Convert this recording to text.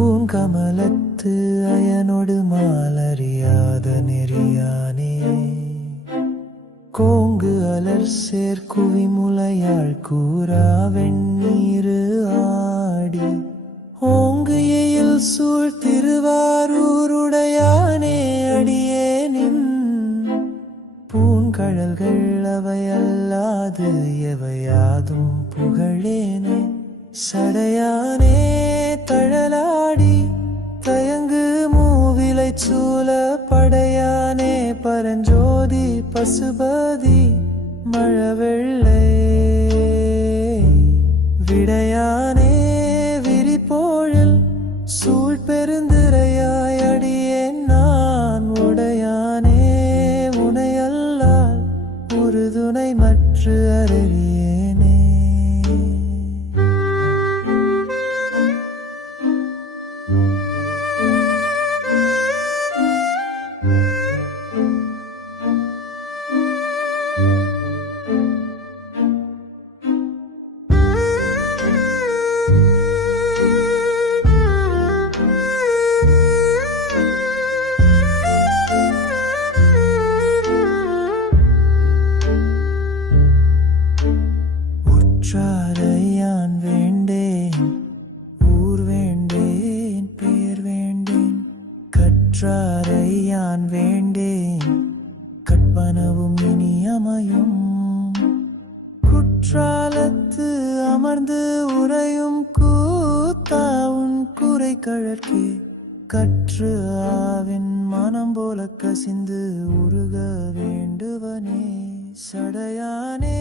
பூங்கமலத்து அயனொடு மாலறியாத நெறியானே கோங்கு அலர் சேர் குவிமுலையாள் கூறா வெண்ணீரு ஆடி ஓங்கு எயில் சூழ் திருவாரூருடையானே அடியேனின் பூங்கழல்கள் அவையல்லாது எவையாதும் புகழேனே சடையானே தழலாடி தயங்கு மூவிலை சூல படையானே பரஞ்சோதி பசுபதி மழவெள்ளை விடையானே விரிபோழில் சூழ் பெருந்திரையாய் அடியேன் நான் உடையானே உனையல்லால் ஒரு துணை மற்று அறியேனே. உற்றாரையான் வேண்டேன் ஊர் வேண்டேன் பேர் வேண்டேன் கற்றாரையான் வேண்டேன் கற்பனவும் இனி அமையும் குற்றாலத்து அமர்ந்து உறையும் கூத்தாவுன் குறை கழற்கே கற்று ஆவின் மனம் போல கசிந்து உருக வேண்டுவனே சடையானே